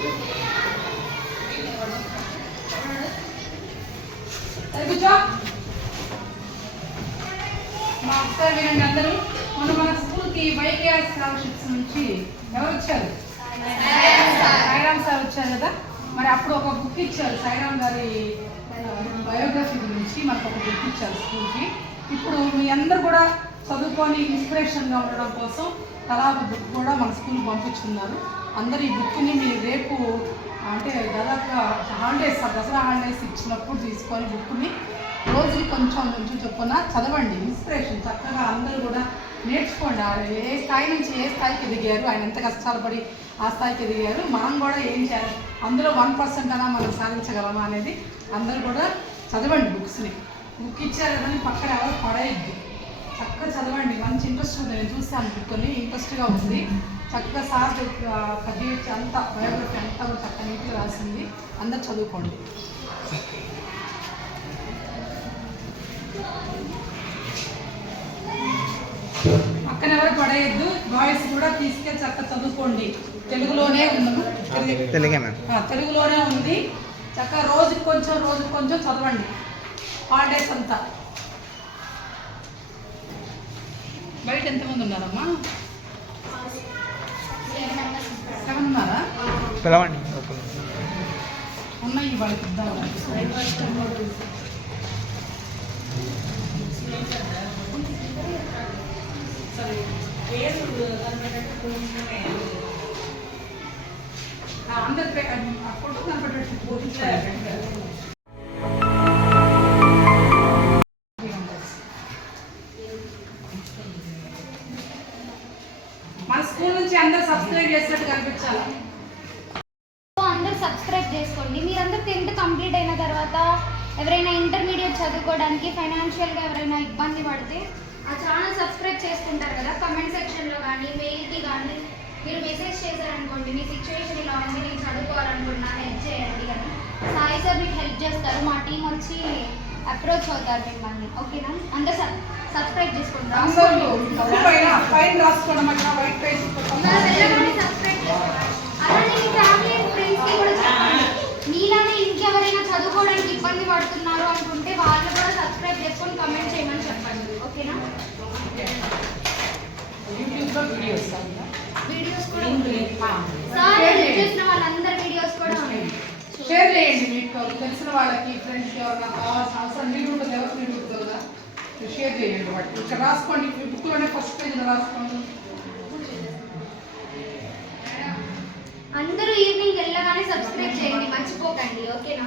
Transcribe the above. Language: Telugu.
మా ఒకసారి వినండి అందరూ. మన స్కూల్కి వైకేఆర్ స్కాలర్షిప్స్ నుంచి ఎవరు వచ్చారు? సాయిరామ్ సార్ వచ్చారు కదా. మరి అప్పుడు ఒక బుక్ ఇచ్చారు సాయిరామ్ గారి బయోగ్రఫీ గురించి, మనకు ఒక బుక్ ఇచ్చారు స్కూల్కి. ఇప్పుడు మీ అందరు కూడా చదువుకొని ఇన్స్పిరేషన్గా ఉండడం కోసం తలా ఒక బుక్ కూడా మన స్కూల్కి పంపించుకున్నారు. అందరు ఈ బుక్ని మీరు రేపు అంటే దాదాపుగా హాలిడేస్, దసరా హాలిడేస్ ఇచ్చినప్పుడు తీసుకొని బుక్ని రోజుకి కొంచెం కొంచెం చొప్పున చదవండి. ఇన్స్పిరేషన్ చక్కగా అందరూ కూడా నేర్చుకోండి. ఏ స్థాయి నుంచి ఏ స్థాయికి ఎదిగారు, ఆయన ఎంత కష్టాలు పడి ఆ స్థాయికి ఎదిగారు, మనం కూడా ఏం చేయాలి, అందులో 1% అయినా మనం సాధించగలమా అనేది అందరూ కూడా చదవండి. బుక్స్ని బుక్ ఇచ్చారు కదని పక్కన ఎవరు పడేయద్దు. చక్కగా చదవండి. మంచి ఇంట్రెస్ట్ ఉంది. నేను చూసాను బుక్ని, ఇంట్రెస్ట్గా ఉంది. చక్కగా సార్ పదిహేను అంతా బయోగ్రఫీ అంతా కూడా చక్కగా నీట్గా రాసింది. అందరు చదువుకోండి. పక్కన ఎవరు పడేయద్దు. బాయ్స్ కూడా తీసుకెళ్ళి చక్కగా చదువుకోండి. తెలుగులోనే ఉంది, తెలుగులోనే ఉంది. చక్కగా రోజుకి కొంచెం చదవండి. హాలిడేస్ అంతా. బయట ఎంతమంది ఉన్నారమ్మా? 7 ఉన్నారా? పిలవండి. ఉన్నాయి వాళ్ళకి ఇద్దాం. అందరి ఫోటో కనపడేట్టు మన స్కూల్ నుంచి అందరూ సబ్స్క్రైబ్ చేసినట్టు కనిపించాలి. అందరూ సబ్స్క్రైబ్ చేసుకోండి. మీరందరూ 10th కంప్లీట్ అయిన తర్వాత ఎవరైనా ఇంటర్మీడియట్ చదువుకోవడానికి ఫైనాన్షియల్గా ఎవరైనా ఇబ్బంది పడితే ఆ ఛానల్ సబ్స్క్రైబ్ చేసుకుంటారు కదా. కమెంట్ సెక్షన్లో కానీ మెయిల్కి కానీ మీరు మెసేజ్ చేశారనుకోండి, మీ సిచ్యువేషన్ ఇలా ఉంది, నేను చదువుకోవాలనుకుంటున్నా, హెల్ప్ చేయండి కానీ సాయి సార్ మీకు హెల్ప్ చేస్తారు. మా టీం వచ్చి అప్రోచ్ అవుతారు మిమ్మల్ని. ఓకేనా? అందరూ సబ్స్క్రైబ్ చేసుకుంటారు. అలానే మీ ఫ్యామిలీ అండ్ ఫ్రెండ్స్కి కూడా చెప్పండి. మీలానే ఇంకెవరైనా చదువుకోవడానికి ఇబ్బంది పడుతున్నారు అనుకుంటే వాళ్ళు కూడా సబ్స్క్రైబ్ చేసుకొని కమెంట్ చేయమని చెప్పండి. ఓకేనా? వీడియోస్ కూడా సార్ హెల్ప్ చేసిన వాళ్ళందరి వీడియోస్ కూడా ఉన్నాయి. షేర్ చేయండి. మీకు తెలిసిన వాళ్ళకి, ఫ్రెండ్స్కి ఎవరైనా కావాల్సిన అవసరం మీకు ఉంటుంది, ఎవరు మీకు ఉంటుంది కదా, షేర్ చేయండి. వాటి ఇక్కడ రాసుకోండి. మీ బుక్లోనే ఫస్ట్ పేజ్లో రాసుకోండి. అందరూ ఈవినింగ్ వెళ్ళగానే సబ్స్క్రైబ్ చేయండి, మర్చిపోకండి. ఓకేనా?